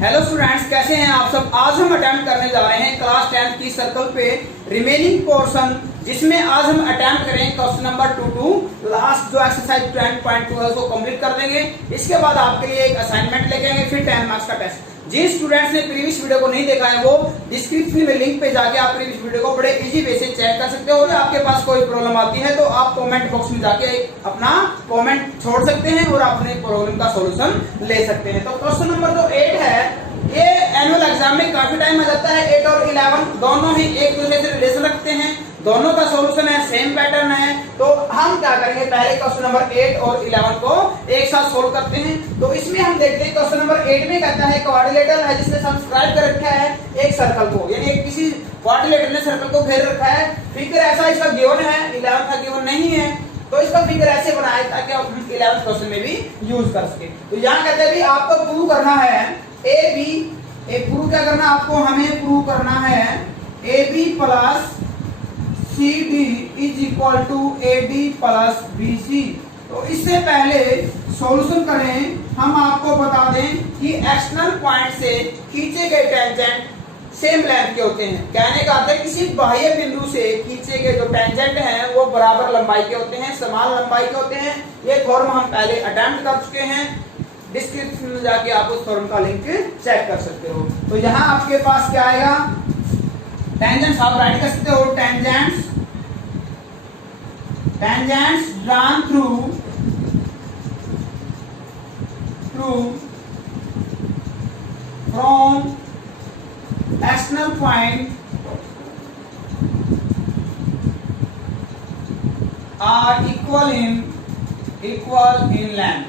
Hello students, कैसे हैं आप सब। आज हम अटेम्प्ट करने जा रहे हैं क्लास 10 की सर्कल पे रिमेनिंग पोर्शन, जिसमें आज हम अटेम्प्ट करेंगे क्वेश्चन नंबर 2 टू लास्ट जो एक्सरसाइज 10.2 है उसको कंप्लीट कर देंगे। इसके बाद आपके लिए एक असाइनमेंट लेके आएंगे, फिर 10 मार्क्स का टेस्ट। जिन स्टूडेंट्स ने प्रीवियस वीडियो को नहीं देखा है वो डिस्क्रिप्शन में लिंक पे जाके आप प्रीवियस वीडियो को बड़े इजी वे से चेक कर सकते हो। और आपके पास कोई प्रॉब्लम आती है तो आप कमेंट बॉक्स में जाके अपना कमेंट छोड़ सकते हैं और अपने प्रॉब्लम का सॉल्यूशन ले सकते हैं। तो क्वेश्चन नंबर जो 8 है, ये एनुअल एग्जाम में काफी टाइम आ जाता है। 8 और 11 दोनों ही एक दूसरे से रिलेशन रखते हैं, दोनों का सॉल्यूशन है, सेम पैटर्न है। तो हम क्या करेंगे, पहले क्वेश्चन नंबर 8 और 11 को एक साथ सोल्व करते हैं। तो इसमें हम देखते हैं क्वेश्चन नंबर 8 में कहता है क्वाड्रिलेटरल है जिसने सब्सक्राइब कर रखा है एक सर्कल को, यानी किसी क्वाड्रिलेटरल ने सर्कल को घेर रखा है। फिगर ऐसा इसका गिवन है, 11 का गिवन नहीं है, तो इसका फिगर ऐसे बनाया ताकि हम 11th क्वेश्चन में भी यूज कर सके। तो यहाँ कहते हैं भी आपको प्रूव करना है ए बी, प्रूव क्या करना आपको, हमें प्रूव करना है A B plus C D is equal to A D plus B C. तो इससे पहले सॉल्यूशन करें, हम आपको बता दें कि एक्सटर्नल पॉइंट से खींचे गए टेंजेंट सेम लेंथ के होते हैं। कहने का अर्थ है किसी बाह्य बिंदु से खींचे गए जो टेंजेंट हैं वो बराबर लंबाई के होते हैं, समान लंबाई के होते हैं। ये फॉर्म हम पहले अटेम्प्ट कर चुके हैं, डिस्क्रिप्शन में जाके आप उस फॉर्म का लिंक चेक कर सकते हो। तो यहाँ आपके पास क्या आएगा, टेंजेंट्स आप राइट कर सकते हो, tangents drawn through from external point are equal in length.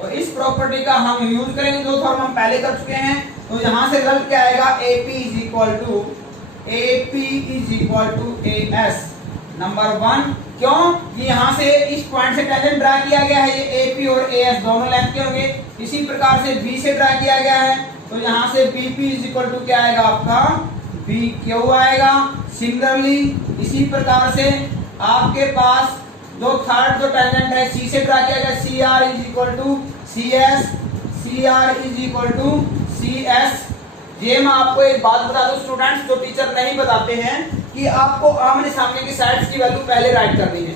और इस प्रॉपर्टी का हम यूज करेंगे, जो फॉर्म हम पहले कर चुके हैं। तो यहां से रिजल्ट क्या आएगा, AP is equal to AS number 1। क्यों कि यहां से इस पॉइंट से टेंजेंट ड्रा किया गया है, ये AP और AS दोनों लेंथ के होंगे। इसी प्रकार से B से ड्रा किया गया है, तो यहां से BP इज इक्वल टू क्या आएगा आपका, BQ आएगा। सिमिलरली इसी प्रकार से आपके पास जो थर्ड जो टेंजेंट है C से ड्रा किया गया, CR is equal to CS। ये मैं आपको एक बात बता दूं स्टूडेंट्स, जो टीचर नहीं बताते हैं कि आपको आमने सामने की साइड्स की वैल्यू पहले राइट करनी है,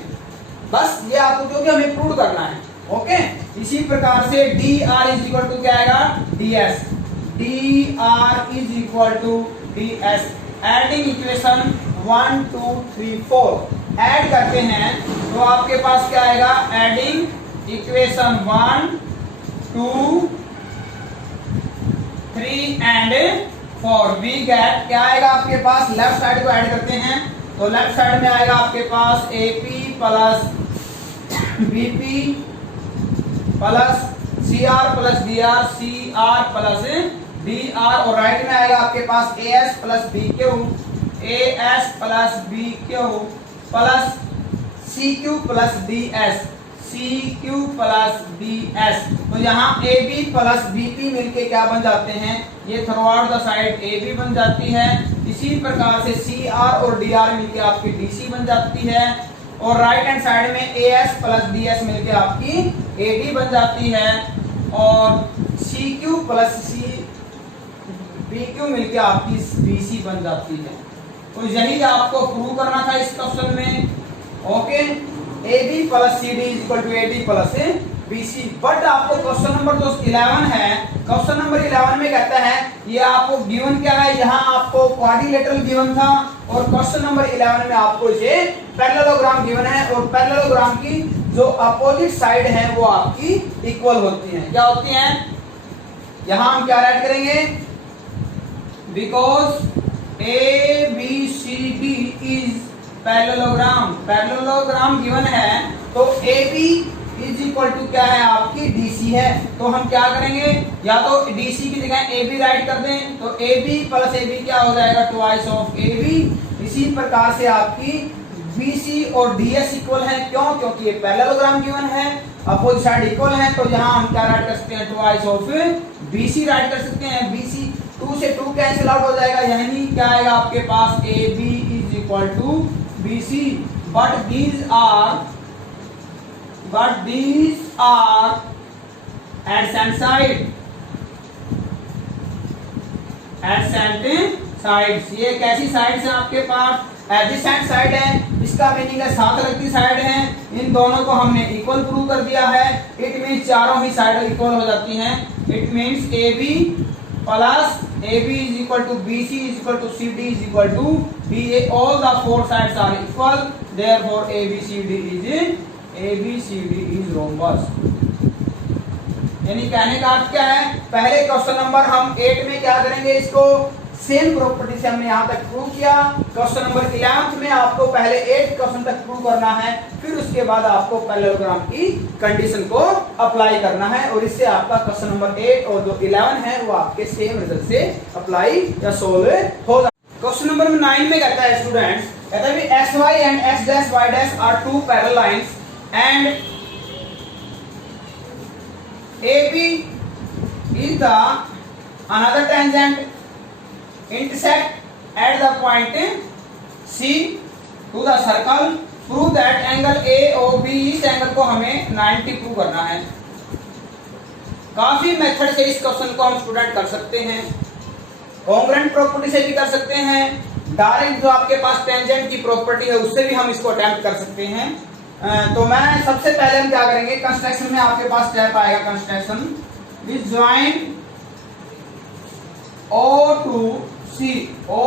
बस ये आपको जो कि हमें प्रूव करना है। ओके, इसी प्रकार से DR इज इक्वल टू क्या आएगा, DR is equal to DS। Adding equation 1 2 3 4 add करते हैं तो आपके पास क्या आएगा, adding equation 1 2 3 and 4 we get क्या आएगा आपके पास, लेफ्ट साइड को ऐड करते हैं तो लेफ्ट साइड में आएगा आपके पास AP plus BP plus CR plus DR, CR plus DR। और राइट में आएगा आपके पास AS plus BQ plus CQ plus DS। तो यहाँ AB प्लस BP मिलके क्या बन जाते हैं, ये थ्रूआउट द साइड AB बन जाती है। इसी प्रकार से CR और DR मिलके आपकी DC बन जाती है। और राइट हैंड साइड में AS प्लस DS मिलके आपकी AD बन जाती है। और CQ प्लस BQ मिलके आपकी BC बन जाती है। तो यही आपको प्रूव करना था इस क्वेश्चन में। Okay, AB plus CD is equal to AD plus BC। But आपको क्वेश्चन नंबर जो 11 है, क्वेश्चन नंबर 11 में कहता है ये आपको गिवन क्या है, यहाँ आपको क्वाड्रिलेटरल गिवन था और क्वेश्चन नंबर 11 में आपको ये पैरेललोग्राम गिवन है। और पैरेललोग्राम की जो अपोजिट साइड है वो आपकी इक्वल होती है। क्या होती है, यहाँ हम क्या राइट करेंगे, because ABCD is parallelogram given है, तो AB इज इक्वल टू क्या है आपकी DC है। तो हम क्या करेंगे, या तो DC की जगह AB राइट कर दें तो AB प्लस AB क्या हो जाएगा, ट्वाइस ऑफ AB। इसी प्रकार से आपकी BC और DS इक्वल है, क्यों, क्योंकि ये पैरेललोग्राम गिवन है, अपोजिट साइड इक्वल है। तो यहाँ हम क्या राइट कर सकते हैं, ट्वाइस ऑफ BC राइट कर सकते हैं। BC 2 से 2 कैंसिल आउट हो जाएगा, यानी क्या आएगा आपके पास, AB is equal to BC। But these are adjacent side adjacent sides, ये कैसी साइड्स है आपके पास, एडजेसेंट साइड है, इसका मीनिंग है साथ लगती साइड है, इन दोनों को हमने इक्वल प्रूव कर दिया है। इट मींस चारों ही साइड इक्वल हो जाती हैं। It means AB plus AB is equal to BC is equal to CD is equal to DA, all the four sides are equal, therefore ABCD is rhombus. यानी कहने का अर्थ क्या है, पहले क्वेश्चन नंबर हम 8 में क्या करेंगे, इसको सेम प्रॉपर्टी से हमने यहाँ तक प्रूव किया। क्वेश्चन नंबर 11 में आपको पहले 8 क्वेश्चन तक प्रूव करना है, फिर उसके बाद आपको पैरेललोग्राम की कंडीशन को अप्लाई करना है, और इससे आपका क्वेश्चन नंबर 8 और जो 11 है वो आपके सेम रिजल्ट से अप्लाई या सोल्व होगा। क्वेश्चन नंबर 9 में कहता है स्टूडेंट्स, कहता है XY and X dash Y dash are two parallel lines and AB is the another tangent intersect at the point C to the circle, prove that angle AOB, इस angle को हमें 90 prove करना है। काफी method से इस question को हम स्टूडेंट कर सकते हैं, कॉन्ग्रुएंट प्रॉपर्टी से भी कर सकते हैं, डायरेक्ट जो आपके पास टेंजेंट की प्रॉपर्टी है उससे भी हम इसको अटेम्प्ट कर सकते हैं। तो मैं सबसे पहले हम क्या करेंगे, कंस्ट्रक्शन में आपके पास स्टेप आएगा construction with join O to C, O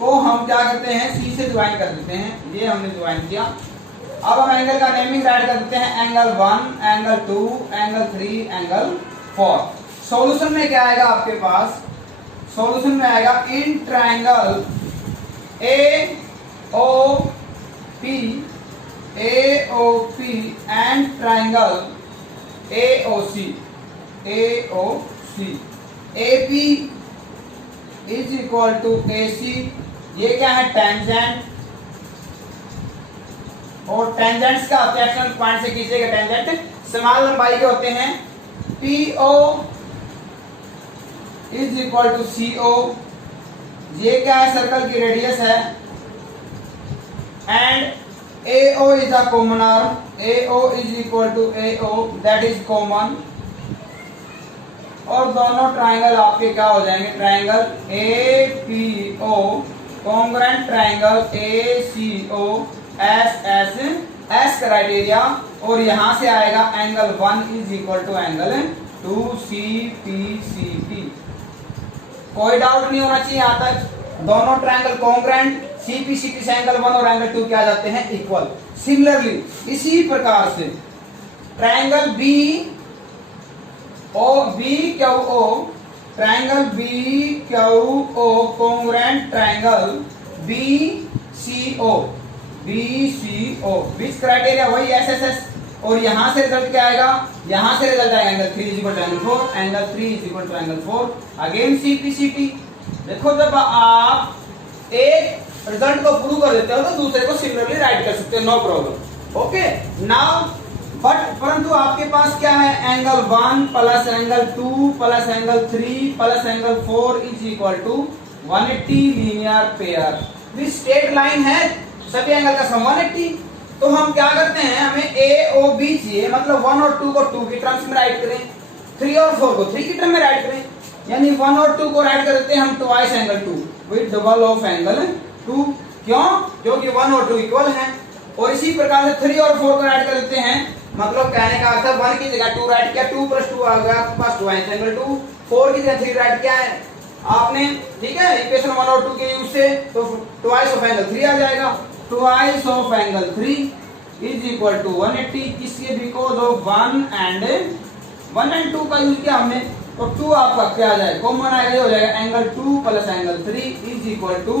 को हम क्या करते हैं C से ज्वाइन कर देते हैं, ये हमने ज्वाइन किया। अब हम एंगल का नेमिंग ऐड कर देते हैं, angle 1, angle 2, angle 3, angle 4। Solution में क्या आएगा आपके पास, सॉल्यूशन में आएगा in triangle AOP and triangle AOC AP is equal to AC, ये क्या है टेंजेंट, और टेंजेंट्स का एक्शन पॉइंट से खींचेगा टेंजेंट समान लंबाई के होते हैं। PO is equal to CO, ये क्या है सर्कल की रेडियस है, and AO is a common arm, AO is equal to AO that is common, और दोनों ट्रायंगल आपके क्या हो जाएंगे, triangle APO congruent triangle ACO S criteria, और यहां से आएगा angle 1 is equal to angle 2CPCP। कोई डाउट नहीं होना चाहिए यहां तक, दोनों ट्रायंगल कॉन्ग्रुएंट, CPCP से एंगल 1 और एंगल 2 क्या जाते हैं इक्वल। सिमिलरली इसी प्रकार से triangle BQO triangle BQO congruent triangle BCO विच क्राइटेरिया वही SSS, और यहां से रिजल्ट क्या आएगा, यहां से रिजल्ट आएगा angle 3 is equal to angle 4, angle 3 is equal to angle 4, again CPCT। देखो जब आप एक रिजल्ट को प्रूव कर देते हो तो दूसरे को सिमिलरली राइट कर सकते हो, no problem. Okay now but परंतु आपके पास क्या है, angle 1 plus angle 2 plus angle 3 plus angle 4 is equal to 180 linear pair. Which straight line है, सभी एंगल का सम 180। तो हम क्या करते हैं, हमें AOB चाहिए, मतलब 1 और 2 को 2 की टर्म्स में राइट करें, 3 और 4 को 3 की टर्म में राइट करें, यानी 1 और 2 को राइट कर देते हैं हम twice angle 2 with double of angle 2। क्यों, क्योंकि 1 और 2 इक्वल हैं। और इसी प्रकार से 3 और 4 को राइट कर देते हैं, मतलब कहने का अर्थ है 1 की जगह 2 राइट किया, 2 + 2 आ गया आपके पास ट्वाइस एंगल 2, 4 की जगह 3 राइट किया है आपने, ठीक है, इक्वेशन 1 और 2 के यूज से, तो ट्वाइस ऑफ एंगल 3 आ जाएगा, twice of angle 3 is equal to 180। इसके बिकॉज ऑफ 1 एंड 2 का यूज किया हमने, तो 2 आपका क्या आ जाएगा, कॉमन आएगा, ये हो जाएगा angle 2 plus angle 3 is equal to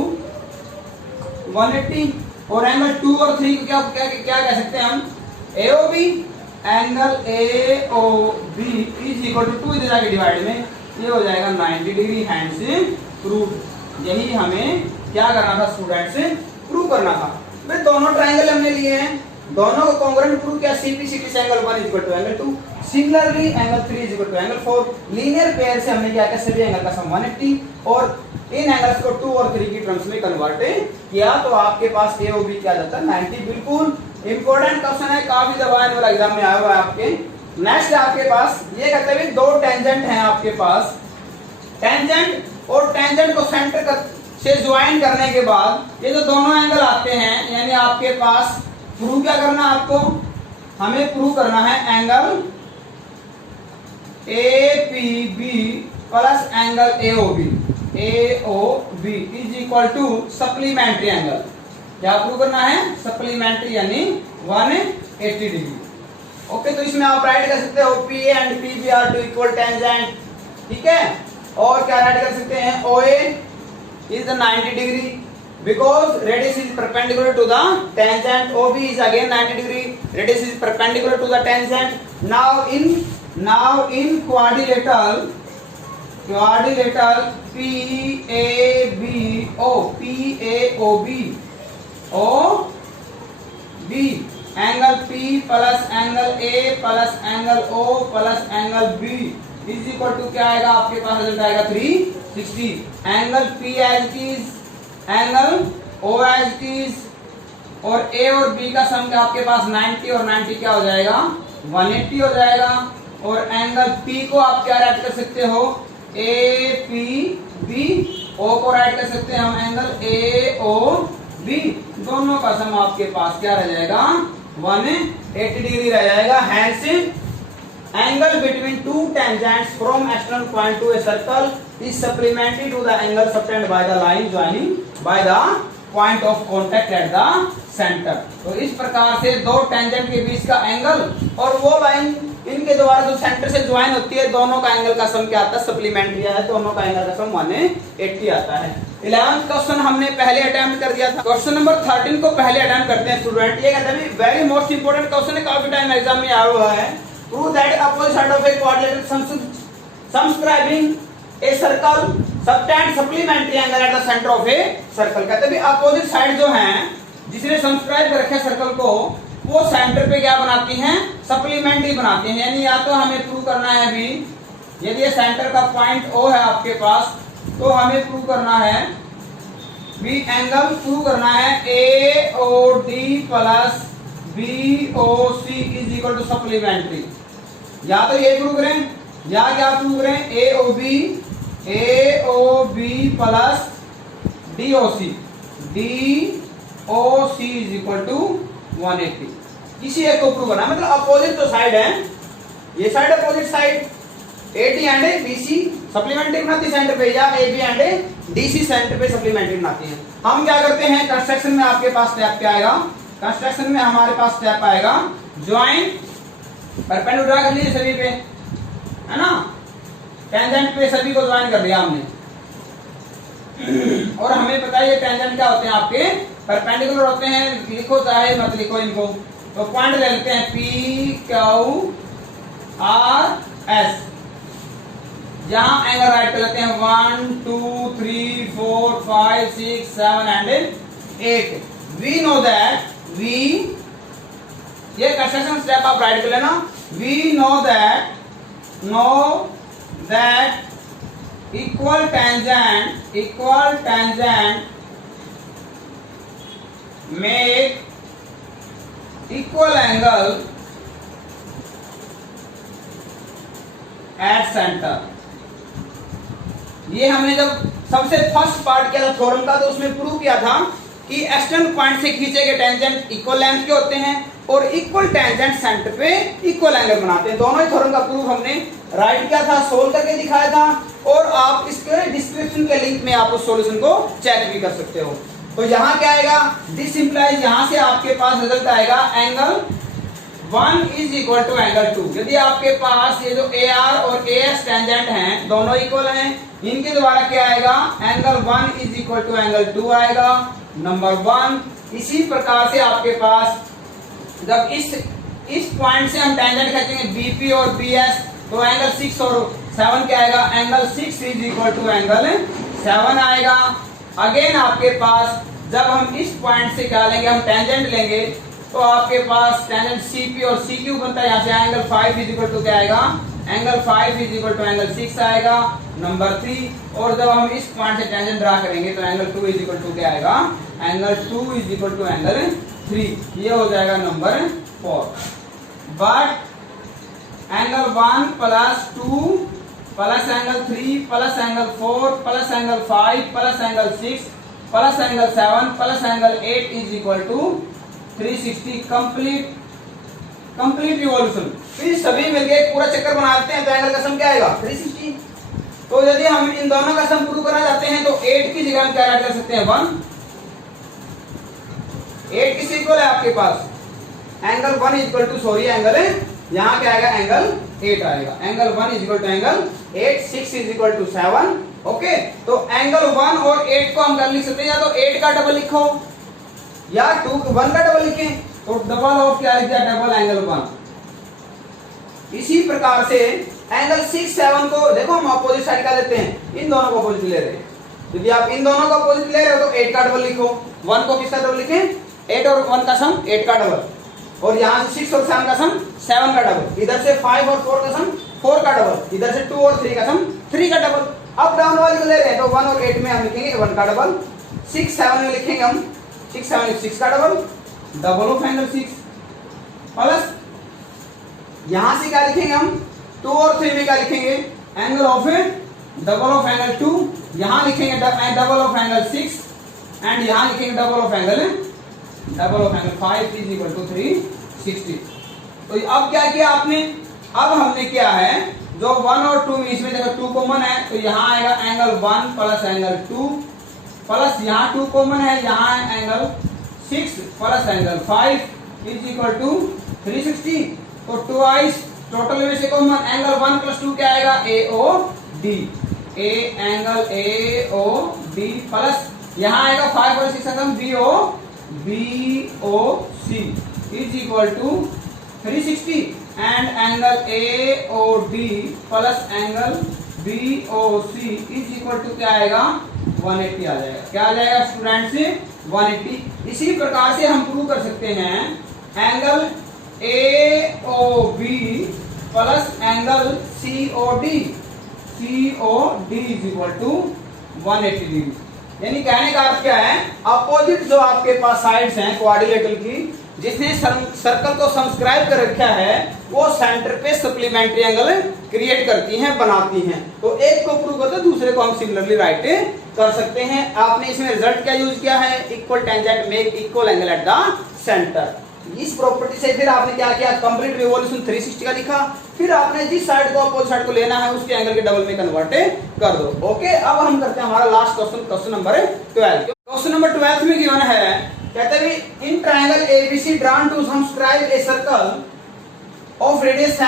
180। और एंगल 2 और 3 को क्या क्या क्या कह सकते हैं हम, AOB, angle AOB is equal to 2 इधर आके डिवाइड में ये हो जाएगा 90 डिग्री, हैंड से प्रूव। यही हमें क्या करना था स्टूडेंट से प्रूव करना था। फिर दोनों ट्रायंगल हमने लिए हैं, दोनों को कॉन्ग्रुएंट प्रूव किया, CPCT से angle 1 is equal to angle 2, similarly angle 3 is equal to angle 4। Linear pair से हमने क्या किया, सभी एंगल का सम 180 और इन एंगल्स को 2 और 3 की टर्म्स में कन्वर्ट किया, तो आपके पास AOB क्या जाता है 90। बिल्कुल इंपॉर्टेंट क्वेश्चन है, काफी दफा वाला एग्जाम में आया हुआ है आपके। नेक्स्ट आपके पास ये कहते हैं 2 टेंजेंट हैं आपके पास, टेंजेंट और टेंजेंट को सेंटर से ज्वाइन करने के बाद ये जो दोनों एंगल आते हैं, यानी आपके पास प्रूव क्या करना है आपको, हमें प्रूव करना है angle APB plus angle AOB is equal to supplementary angle. क्या प्रूव करना है, सप्लीमेंट्री यानी 180 डिग्री। ओके, तो इसमें आप राइट कर सकते हो PA and PB are two equal tangent, ठीक है। और क्या राइट कर सकते हैं, OA is the 90 degree because radius is perpendicular to the tangent, OB is again 90 degree, radius is perpendicular to the tangent. Now in quadrilateral PAOB angle P plus angle A plus angle O plus angle B is equal to क्या आएगा आपके पास, result आएगा 360। Angle P as it is, angle O as it is, और A और B का सम क्या आपके पास 90 और 90 क्या हो जाएगा 180 हो जाएगा। और एंगल P को आप क्या राइट कर सकते हो, APB, O को राइट कर सकते हैं हम एंगल AOB, दोनों का सम आपके पास क्या रह जाएगा 180 डिग्री रह जाएगा। Hence angle between two tangents from external point to a circle is supplementary to the angle subtended by the line joining by the point of contact at the center। तो इस प्रकार से दो टेंजेंट के बीच का angle और वो line इनके द्वारा जो सेंटर से ज्वाइन होती है, दोनों का एंगल का सम क्या आता है, सप्लीमेंट्री है, दोनों का एंगल का सम 180 आता है। 11th क्वेश्चन हमने पहले अटेम्प्ट कर दिया था। क्वेश्चन नंबर 13 को पहले अटेम्प्ट करते हैं स्टूडेंट। ये कहता है वेरी मोस्ट इंपोर्टेंट क्वेश्चन है, काफी टाइम एग्जाम में आया हुआ है। Prove that opposite side of a quadrilateral subscribing a circle subtend supplementary angle at the center of a circle। कहते हैं अपोजिट साइड जो हैं जिसने सब्सक्राइब कर रखा सर्कल को, वो सेंटर पे क्या बनाती हैं, सप्लीमेंट्री बनाती हैं। यानी या तो हमें प्रूव करना है भी, यदि ये सेंटर का पॉइंट O है आपके पास, तो हमें प्रूव करना है भी एंगल प्रूव करना है AOD plus BOC is equal to supplementary. या तो ये प्रूव करें या क्या प्रूव करें, AOB plus DOC is equal to 180। किसी एक को प्रूव करना, मतलब अपोजिट तो साइड है, ये side opposite side AD and BC supplementary बनाती सेंटर पे, या AB एंड DC सेंटर पे सप्लीमेंट्री बनाती है। हम क्या करते हैं, कंस्ट्रक्शन में आपके पास स्टेप क्या आएगा, कंस्ट्रक्शन में हमारे पास स्टेप आएगा ज्वाइन, परपेंडिकुलर कर लीजिए सभी पे, है ना, टेंजेंट पे सभी को ज्वाइन कर दिया हमने। और हमें पता है ये टेंजेंट क्या होते हैं आपके, परपेंडिकुलर होते हैं, लिखो चाहे मत लिखो इनको। तो पॉइंट ले लेते हैं PQRS, जहां एंगल राइट कर लेते हैं 1 2 3 4 5 6 7 एंड 8। वी नो दैट ये कंस्ट्रक्शन स्टेप आप राइट कर लेना। We know that equal tangent make equal angle at centre. ये हमने जब सबसे फर्स्ट पार्ट किया था थ्योरम का, तो उसमें प्रूव किया था कि एक्सटर्नल पॉइंट से खींचे गए टेंजेंट इक्वल लेंथ के होते हैं और इक्वल टेंजेंट सेंटर पे इक्वल एंगल बनाते हैं। दोनों ही थ्योरम का प्रूफ हमने राइट किया था, सोल्व करके दिखाया था, और आप इसके डिस्क्रिप्शन के लिंक में आप उस सॉल्यूशन को चेक भी कर सकते हो। तो यहाँ क्या आएगा, दिस इंप्लाइज, यहाँ से आपके पास रिजल्ट आएगा angle 1 is equal to angle 2। यदि आपके पास ये जो AR और AS टेंजेंट हैं दोनों इक्वल हैं, इनके द्वारा क्या आएगा, angle 1 is equal to angle 2 आएगा, नंबर 1। इसी प्रकार से आपके पास जब इस पॉइंट से हम टेंजेंट खींचेंगे BP और BS, तो एंगल 6 और 7 क्या आएगा, angle 6 is equal to angle 7 आएगा। अगेन आपके पास जब हम इस पॉइंट से क्या लेंगे, हम टेंजेंट लेंगे, तो आपके पास टेंजेंट CP और CQ बनता है, यहाँ से एंगल 5 इज इक्वल टू क्या आएगा, angle 5 is equal to angle 6 आएगा, नंबर 3। और जब हम इस पॉइंट से टेंजेंट ड्रा करेंगे तो एंगल 2 इज इक्वल टू क्या आएगा, angle 2 is equal to angle 3। ये हो जाएगा number 4। But angle 1 plus 2 plus angle 3 plus angle 4 plus angle 5 plus angle 6 plus angle 7 plus angle 8 is equal to 360 complete revolution. फिर सभी मिलके पूरा चक्कर बनाते हैं तो एंगल का सम क्या आएगा 360। तो यदि हम इन दोनों का सम प्रूव करना चाहते हैं तो 8 की जगह हम क्या ऐड कर सकते हैं 1। 8 किस इक्वल है आपके पास angle 1 equal to sorry angle है यहाँ क्या आएगा एंगल 8 आएगा। Angle 1 is equal to angle 8, 6 is equal to 7। Okay, तो एंगल 1 और 8 को हम कर लिख सकते हैं, या तो 8 का डबल लिखो या 1 का डबल लिखें। तो डबल ऑफ क्या लिख दिया डबल एंगल 1। इसी प्रकार से एंगल 6, 7 को देखो हम अपोजिट साइड का लेते हैं, इन दोनों को अपोजिट ले रहे हैं। यदि आप इन दोनों को अपोजिट ले रहे हो तो 8 का डबल लिखो, 1 को किसका डबल लिखें 8 और 1 का सम 8 का डबल, और यहाँ से 6 और 7 का सम 7 का डबल, इधर से 5 और 4 का सम 4 का डबल, इधर से 2 और 3 का सम 3 का डबल। अब डाउन वाले को ले रहे हैं तो 1 और 8 में हम लिखेंगे 1 का डबल, 6, 7 में लिखेंगे हम 6, 7 6 का double, double of angle 6 plus यहां से क्या लिखेंगे हम 2 और 3 में क्या लिखेंगे angle of double of angle 2, यहां लिखेंगे डबल ऑफ एंगल 6 एंड यहां लिखेंगे double of angle 5 is equal to 360। तो अब क्या किया आपने, अब हमने क्या है जो 1 और 2 में इसमें देखो 2 कॉमन है तो यहाँ आएगा एंगल 1 प्लस एंगल 2 प्लस यहाँ 2 कॉमन है यहाँ है angle 6 plus angle 5 is equal to 360। तो ट्वाइस टोटल में से कॉमन एंगल 1 प्लस 2 क्या आएगा AOD, एंगल AOD प्लस यहाँ आएगा 5 और 6 का BOC is equal to 360 and angle AOD plus angle BOC is equal to क्या आएगा 180 आ जाएगा। क्या आ जाएगा स्टूडेंट से 180। इसी प्रकार से हम प्रूव कर सकते हैं angle AOB plus angle COD is equal to 180 degree. यानी कहने का अर्थ क्या है अपोजिट जो आपके पास साइड्स हैं क्वाड्रिलेटरल की जिसने सर्कल को सब्सक्राइब कर रखा है वो सेंटर पे सप्लीमेंट्री एंगल क्रिएट करती हैं बनाती हैं। तो एक को प्रूव करते दूसरे को हम सिमिलरली राइट कर सकते हैं। आपने इसमें रिजल्ट क्या यूज किया है equal tangent make equal angle at the centre. इस प्रॉपर्टी से फिर आपने क्या किया कंप्लीट रिवॉल्यूशन 360 का लिखा, फिर आपने जिस साइड को अपोजिट साइड को लेना है उसके एंगल के डबल में कन्वर्ट कर दो। ओके, अब हम करते हैं हमारा last question, question number 12। Question number 12 में गिवन है कहते हैं in triangle ABC drawn to subscribe a circle of radius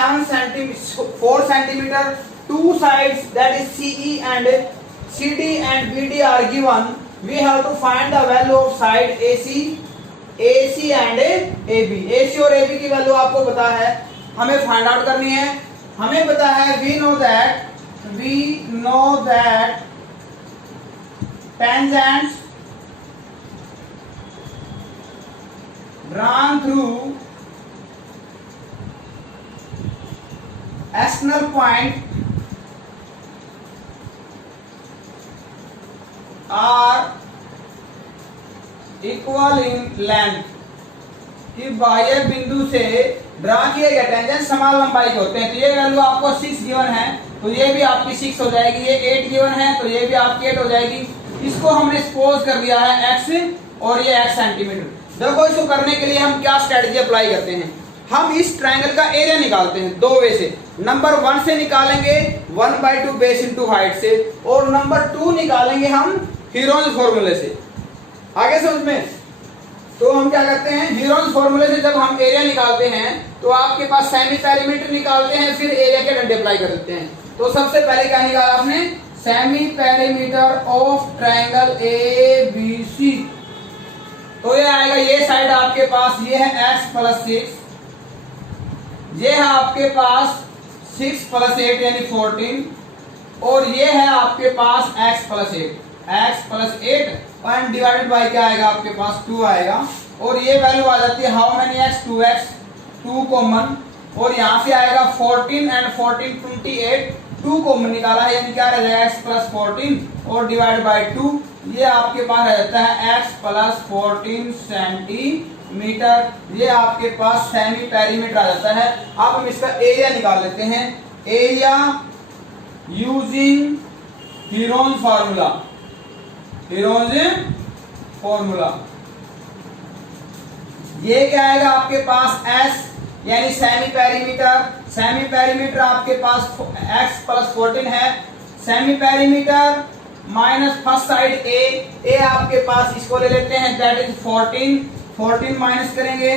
4 centimeter, two sides that is CE and CD and BD are given. We have to find the value of side AC and AB। AC और AB की value आपको पता है, हमें find out करनी है। हमें पता है we know that tangents drawn through external point are equal in length. कि बाह्य बिंदु से ड्रा किए गए टेंजेंट समान लंबाई के होते हैं। तो ये वैल्यू आपको 6 गिवन है तो ये भी आपकी 6 हो जाएगी, ये 8 गिवन है तो ये भी आपकी 8 हो जाएगी। इसको हमने सपोज कर दिया है x और ये x सेंटीमीटर। देखो इसको करने के लिए हम क्या स्ट्रेटजी अप्लाई करते हैं, हम इस ट्रायंगल का एरिया निकालते हैं दो वे से। नंबर 1 से निकालेंगे 1/2 बेस इंटू हाइट से, और नंबर 2 निकालेंगे हम हीरोन्स फॉर्मूले से। आगे समझ में? तो हम क्या करते हैं हीरोन्स फॉर्मूले से जब हम एरिया निकालते हैं तो आपके पास सेमी पेरीमीटर निकालते हैं, फिर एरिया के डंडे अप्लाई कर देते हैं। तो सबसे पहले क्या निकाला आपने semi perimeter of triangle ABC। तो ये आएगा, ये साइड आपके पास ये है x + 6, ये है आपके पास 6 + 8 यानी 14, और ये है आपके पास x + 8 एंड डिवाइडेड बाय क्या आएगा आपके पास 2 आएगा, और ये वैल्यू आ जाती है how many x 2x 2 common, और यहाँ से आएगा 14 एंड 14 28 2 कॉमन निकाला है यानी क्या रह जाएगा x + 14 और डिवाइड बाय 2। ये आपके पास आ जाता है x + 14 सेंटीमीटर। ये आपके पास सेमी पेरीमीटर आ जाता है। अब हम इसका एरिया निकाल लेते हैं। Area using Heron's formula, Heron's formula. ये क्या आएगा आपके पास एस यानी सेमी पेरीमीटर, सेमी पेरीमीटर आपके पास x प्लस 14 है, semi perimeter minus first side a आपके पास इसको ले लेते हैं दैट इज 14 माइनस करेंगे,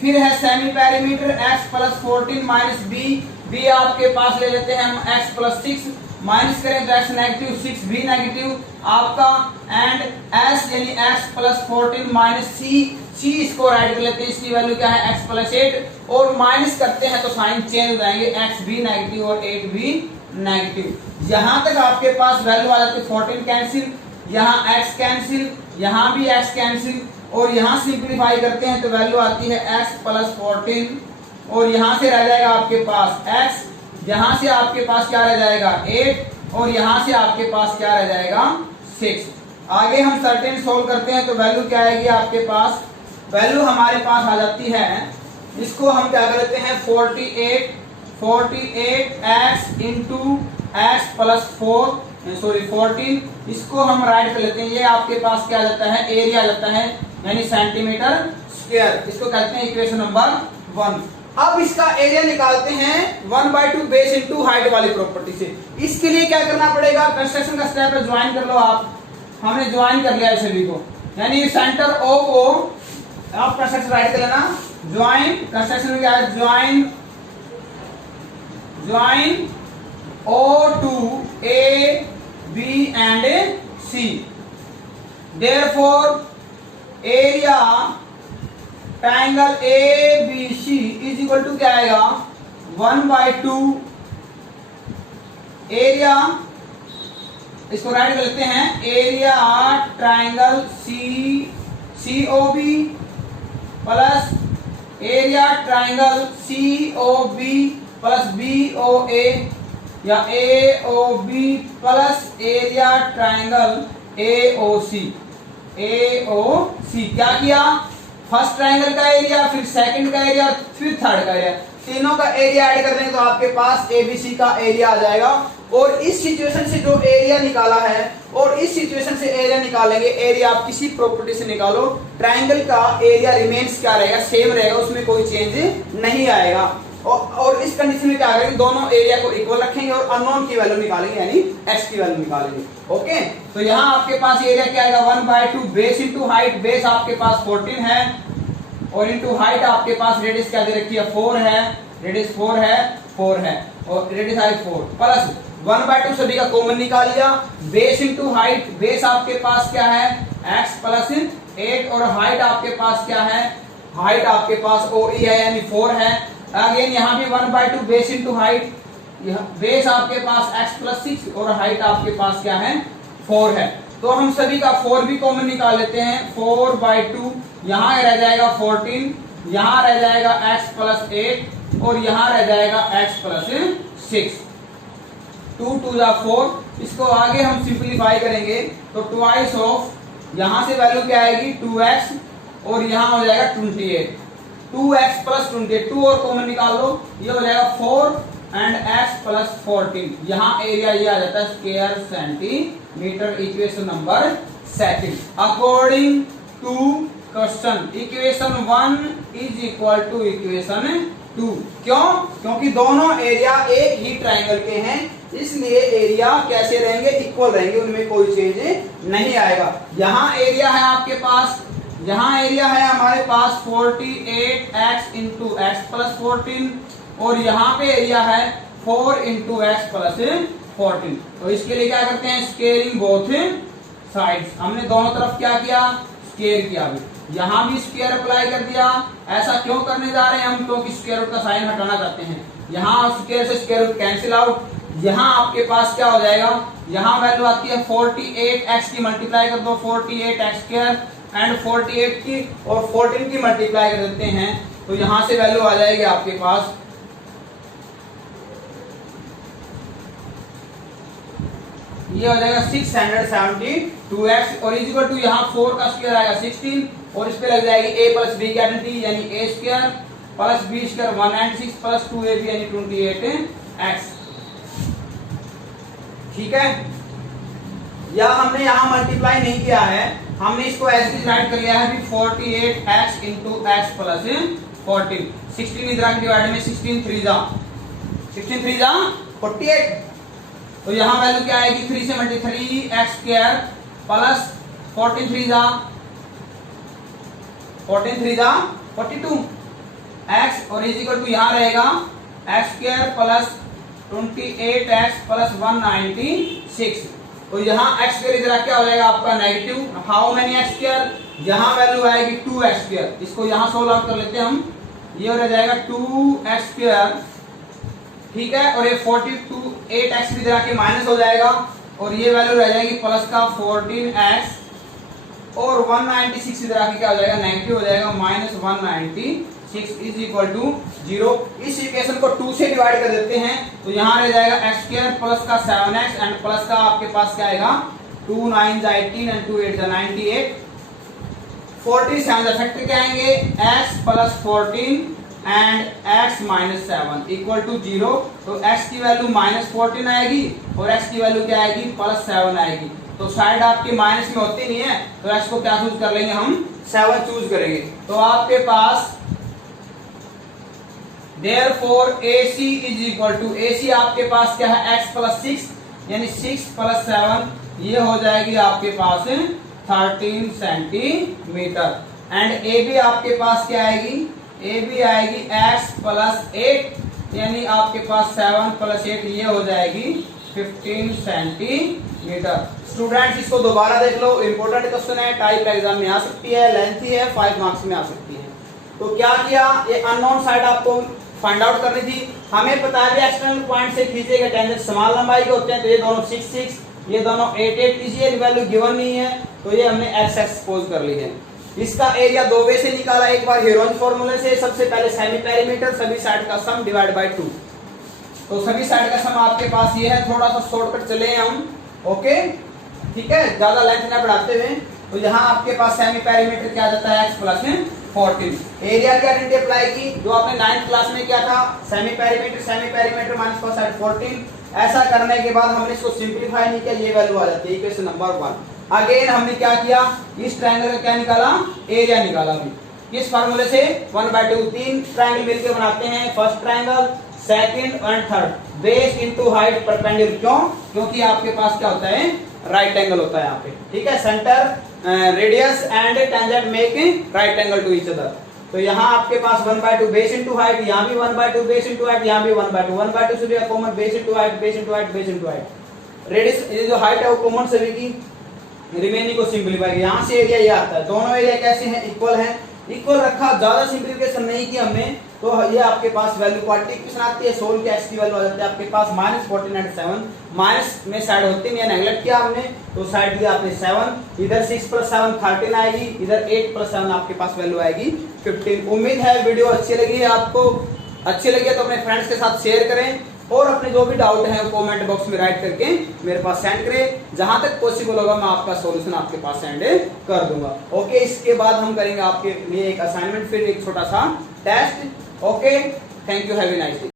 फिर है semi perimeter x plus 14 minus B आपके पास ले लेते हैं हम x प्लस 6 माइनस करें तो x नेगेटिव 6 भी नेगेटिव आपका, एंड s यानी x प्लस 14 माइनस सी इसको राइट कर लेते हैं, इसकी वैल्यू क्या है x प्लस 8 और माइनस करते हैं तो साइन चेंज हो जाएंगे, x भी नेगेटिव और 8 भी नेगेटिव। यहां तक आपके पास वैल्यू आ जाती है 14 कैंसिल, यहाँ x कैंसिल, यहाँ भी x कैंसिल और यहाँ सिंप्लीफाई करते हैं तो वैल्यू आती है x प्लस 14 और यहाँ से रह जाएगा आपके पास x, यहाँ से आपके पास क्या रह जाएगा 8 और यहाँ से आपके पास क्या रह जाएगा 6। आगे हम सर्टेन सोल्व करते हैं तो वैल्यू क्या आएगी आपके पास, वैल्यू हमारे पास आ जाती है, इसको हम क्या कर लेते हैं 48x इंटू एक्स प्लस 14, इसको हम राइट कर लेते हैं, ये आपके पास क्या जाता है एरिया जाता है यानी सेंटीमीटर स्क्वायर, इसको कहते हैं इक्वेशन नंबर 1। अब इसका एरिया निकालते हैं 1/2 बेस इनटू हाइट वाली प्रॉपर्टी से। इसके लिए क्या करना पड़ेगा, कंस्ट्रक्शन का स्टेप है, ज्वाइन कर लो आप, हमने ज्वाइन कर लिया है सभी को, यानी सेंटर ओ को आप कंस्ट्रक्शन राइट कर लेना, ज्वाइन कंस्ट्रक्शन में क्या है join O to A, B and C. Therefore, area triangle ABC is equal to क्या आएगा 1/2 एरिया, इसको राइट कर लेते हैं, area triangle COB plus area triangle COB plus BOA या AOB plus area triangle AOC। क्या किया, फर्स्ट ट्राइंगल का एरिया, फिर सेकंड का एरिया, फिर थर्ड का एरिया, तीनों का एरिया ऐड कर देंगे तो आपके पास ABC का एरिया आ जाएगा। और इस सिचुएशन से जो एरिया निकाला है और इस सिचुएशन से एरिया निकालेंगे, एरिया आप किसी प्रॉपर्टी से निकालो, ट्राइंगल का एरिया रिमेन्स क्या रहेगा, सेम रहेगा, उसमें कोई चेंज नहीं आएगा। और इस कंडीशन में क्या करेंगे, दोनों एरिया को इक्वल रखेंगे और अननोन की वैल्यू निकालेंगे यानी x की वैल्यू निकालेंगे। ओके, तो यहाँ आपके पास एरिया क्या आएगा 1/2 बेस इंटू हाइट, बेस आपके पास 14 है और इंटू हाइट आपके पास रेडियस क्या दे रखी है 4 है, रेडियस 4 है और रेडियस आई 4 प्लस 1/2 सभी का कॉमन निकाल लिया, बेस इंटू हाइट, बेस आपके पास क्या है x प्लस 8 और हाइट आपके पास क्या है, हाइट आपके पास OE है यानी 4 है। अगेन यहाँ भी 1/2 बेस इंटू हाइट, बेस आपके पास x प्लस 6 और हाइट आपके पास क्या है 4 है। तो हम सभी का 4 भी कॉमन निकाल लेते हैं, 4/2 यहाँ रह जाएगा 14, यहाँ रह जाएगा x प्लस 8 और यहाँ रह जाएगा x प्लस 6, 2 2 4। इसको आगे हम सिंप्लीफाई करेंगे तो ट्वाइस ऑफ, यहाँ से वैल्यू क्या आएगी 2x और यहाँ हो जाएगा 28, 2x प्लस 28, 2 और कॉमन निकाल लो, ये हो जाएगा 4 एंड x प्लस 14, यहाँ एरिया ये आ जाता है square centimetre, equation number 2। According to question equation 1 is equal to equation 2। क्यों, क्योंकि दोनों एरिया एक ही ट्राइंगल के हैं, इसलिए एरिया कैसे रहेंगे, इक्वल रहेंगे, उनमें कोई चेंज नहीं आएगा। यहाँ एरिया है आपके पास, यहाँ एरिया है हमारे पास 48x इंटू एक्स प्लस 14 और यहाँ पे एरिया है 4 इंटू एक्स प्लस 14। तो इसके लिए क्या करते हैं, स्केयरिंग बोथ साइड्स, हमने दोनों तरफ क्या किया स्केयर किया, यहाँ भी स्क्वायर अप्लाई कर दिया। ऐसा क्यों करने जा रहे हैं हम, क्योंकि स्क्वायर रूट का साइन हटाना चाहते हैं। यहाँ स्क्वायर से स्क्वायर रूट कैंसिल आउट, यहाँ आपके पास क्या हो जाएगा, यहाँ वैल्यू आती है 48x की मल्टीप्लाई कर दो 48x स्क्वायर एंड 48 की और 14 की मल्टीप्लाई कर देते हैं तो यहाँ से वैल्यू आ जाएगी आपके पास, ये हो जाएगा 672x और इक्वल टू यहाँ 4 का स्क्वायर आएगा 16 और इस पे लग जाएगी a प्लस b की आइडेंटिटी यानी a square plus b square 196 plus 2ab यानी 28x। ठीक है, या हमने यहाँ मल्टीप्लाई नहीं किया है, हमने इसको ऐसे डिवाइड कर लिया है 48x इंटू एक्स प्लस 14। 16 इधर के डिवाइड में 16 3 जा 48, तो यहाँ वैल्यू क्या आएगी 3 से मल्टीप्लाई 3x स्क्वायर प्लस 14 3 जा 42 x और इज इक्वल टू यहाँ रहेगा x square plus 28x plus 196। तो यहाँ x स्क्वायर इधर क्या हो जाएगा आपका negative, how many x square, यहाँ वैल्यू आएगी 2x स्क्वायर, इसको यहाँ सोल्व आउट कर लेते हैं हम, ये हो जाएगा 2x स्क्वायर, ठीक है, और ये 42 8x भी इधर आके माइनस हो जाएगा और ये वैल्यू रह जाएगी प्लस का 14x और 196 इधर आके क्या हो जाएगा नेगेटिव हो जाएगा माइनस 196 इज इक्वल टू 0। इस इक्वेशन को 2 से डिवाइड कर देते हैं तो यहाँ रह जाएगा x स्क्वायर प्लस का 7x एंड प्लस का आपके पास क्या आएगा 2 9 18 एंड 2 8 98, 47 फैक्टर क्या आएंगे x plus 14 and x minus 7 equal to 0। तो x की वैल्यू माइनस 14 आएगी और x की वैल्यू क्या आएगी प्लस 7 आएगी। तो साइड आपकी माइनस में होती नहीं है तो x को क्या चूज कर लेंगे हम 7 चूज करेंगे। तो आपके पास therefore AC is equal to AC आपके पास क्या है x प्लस 6 यानी 6 प्लस 7 ये हो जाएगी आपके पास 13 सेंटीमीटर एंड AB आपके पास क्या आएगी AB आएगी x प्लस 8 यानी आपके पास 7 प्लस 8 ये हो जाएगी 15 सेंटीमीटर। स्टूडेंट्स इसको दोबारा देख लो, इंपॉर्टेंट क्वेश्चन है, टाइप एग्जाम में आ सकती है, लेंथी है, 5 मार्क्स में आ सकती है। तो क्या किया, ये अननोन साइड आपको फाइंड आउट करनी थी। हमें पता है एक्सटर्नल पॉइंट से खींचे गए टेंजेंट समान लंबाई के होते हैं, तो ये दोनों 6 6 ये दोनों 8 8 लीजिए, वैल्यू गिवन नहीं है तो ये हमने x एक्सपोज कर ली है। इसका एरिया दो वे से निकाला, एक बार हेरोन फॉर्मूले से, सबसे पहले सेमी पेरीमीटर सभी साइड का सम डिवाइड बाय 2। तो सभी साइड का सम आपके पास ये है, थोड़ा सा शॉर्टकट चले हैं हम, ओके ठीक है, ज्यादा लेंथ ना बढ़ाते हुए। तो यहाँ आपके पास सेमी पेरीमीटर क्या आ जाता है x प्लस 14। एरिया की आइडेंटिटी अप्लाई की जो आपने 9th क्लास में किया था, semi perimeter minus first side 14। ऐसा करने के बाद हमने इसको सिंपलीफाई नहीं किया, ये वैल्यू आ जाती है इक्वेशन नंबर 1। अगेन हमने क्या किया, इस ट्रायंगल का क्या निकाला, एरिया निकाला। किस फार्मूले से 1/2, 3 ट्रायंगल मिलकर बनाते हैं, first triangle, second and third, base into height perpendicular. क्यों, क्योंकि आपके पास क्या होता है राइट एंगल होता है यहाँ पे, ठीक है, centre radius and tangent make right angle to each other. तो यहाँ आपके पास 1/2 बेस इनटू हाइट, यहाँ भी 1/2 बेस इनटू हाइट, यहाँ भी 1/2 1/2 से भी common, base into height base into height base into height. Radius ये जो हाइट है वो कॉमन सभी की, रिमेनिंग को सिंपलीफाई, यहाँ से एरिया ये आता है। दोनों एरिया कैसे हैं, इक्वल है, इक्वल रखा, ज्यादा सिंपलीफिकेशन नहीं किया हमने। तो ये आपके पास वैल्यू क्वाड्रेटिक इक्वेशन आती है, सोल्व के x की वैल्यू आ जाती है आपके पास माइनस 14 एंड 7, माइनस में साइड होती नहीं है, नेगलेक्ट किया हमने, तो साइड दिया आपने 7, इधर 6 प्लस 7 13 आएगी, इधर 8 प्लस 7 आपके पास वैल्यू आएगी 15। उम्मीद है वीडियो अच्छी लगी है आपको, अच्छी लगी है तो अपने फ्रेंड्स के साथ शेयर करें और अपने जो भी डाउट है वो कमेंट बॉक्स में राइट करके मेरे पास सेंड करें, जहां तक पॉसिबल होगा मैं आपका सॉल्यूशन आपके पास सेंड कर दूंगा। ओके, इसके बाद हम करेंगे आपके लिए एक असाइनमेंट, फिर एक छोटा सा test. Okay, thank you, have a nice day.